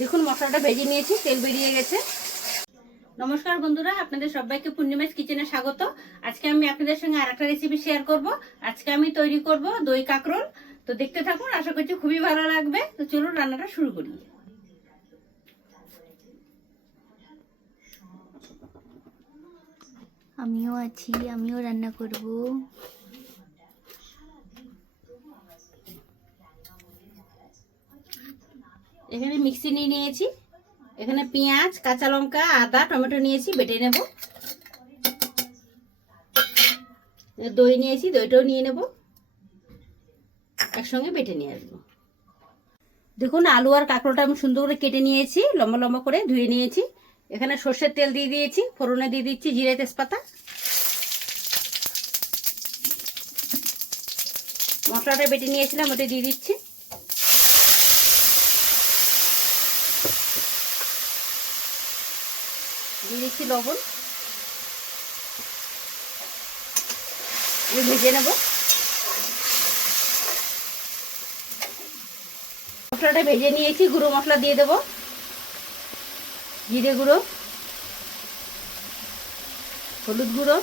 দেখুন মশলাটা ভেজে নিয়েছি, তেল বেরিয়ে গেছে। নমস্কার বন্ধুরা, আপনাদের সবাইকে পূর্ণিমাস কিচেনে স্বাগত। আজকে আমি আপনাদের সঙ্গে আরেকটা রেসিপি শেয়ার করব। আজকে আমি তৈরি করব দই কাঁকরোল। তো দেখতে থাকুন, আশা করছি খুবই ভালো লাগবে। তো চলুন রান্নাটা শুরু করি। আমিও আছি, আমিও রান্না করব। এখানে মিক্সি নিয়ে নিয়েছি, এখানে পেঁয়াজ, কাঁচা লঙ্কা, আদা, টমেটো নিয়েছি, বেটে নেব। দই নিয়েছি, দইটাও নিয়ে নেব, একসঙ্গে বেটে নিয়ে আসবো। দেখুন আলু আর কাঁকরোলটা আমি সুন্দর করে কেটে নিয়েছি, লম্বা লম্বা করে ধুয়ে নিয়েছি। এখানে সর্ষের তেল দিয়ে দিয়েছি, ফোড়নে দিয়ে দিচ্ছি জিরে তেজপাতা। মশলাটা বেটে নিয়েছিলাম ওটা দিয়ে দিচ্ছি। দিয়ে দিচ্ছি লবণ, ভেজে নেব। মশলাটা ভেজে নিয়েছি, গুঁড়ো মশলা দিয়ে দেব। জিরে গুঁড়ো, হলুদ গুঁড়ো,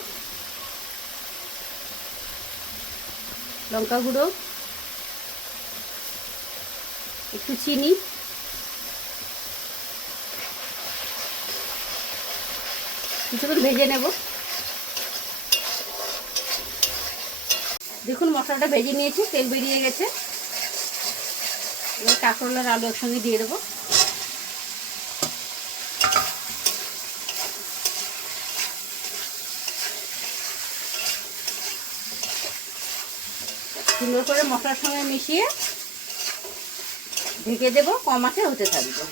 লঙ্কা গুঁড়ো, একটু চিনি, কিছুক্ষণ ভেজে নেব। দেখুন মশলাটা ভেজে নিয়েছি, তেল বেরিয়ে গেছে। এবার কাঁকরোল আর আলু একসঙ্গে দিয়ে দেবো। সুন্দর করে মশলার সঙ্গে মিশিয়ে ঢেকে দেব, কম আঁচে হতে থাকবে।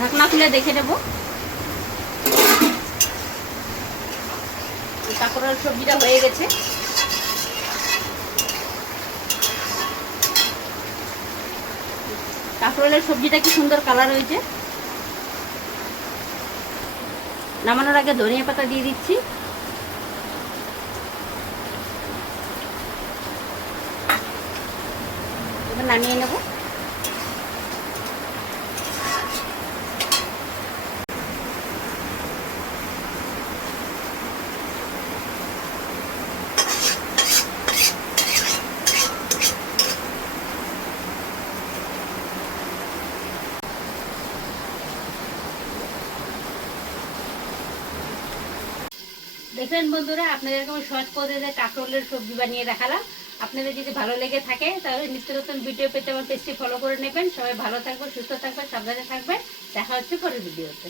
ঢাকনা খুলে দেখে নেব। কাঁকরোল সবজিটা হয়ে গেছে। কাঁকরোলের সবজিটা কি সুন্দর কালার হয়েছে। নামানোর আগে ধনিয়া পাতা দিয়ে দিচ্ছি। এবার নামিয়ে নেব। দেখলেন বন্ধুরা, আপনাদেরকে আমি সহজ পদ্ধতিতে কাঁকরোলের সবজি বানিয়ে দেখালাম। আপনাদের যদি ভালো লেগে থাকে তাহলে নিত্য নতুন ভিডিও পেতে আমার পেজটি ফলো করে নেবেন। সবাই ভালো থাকবেন, সুস্থ থাকবেন, সাবধানে থাকবেন। দেখা হচ্ছে পরের ভিডিওতে।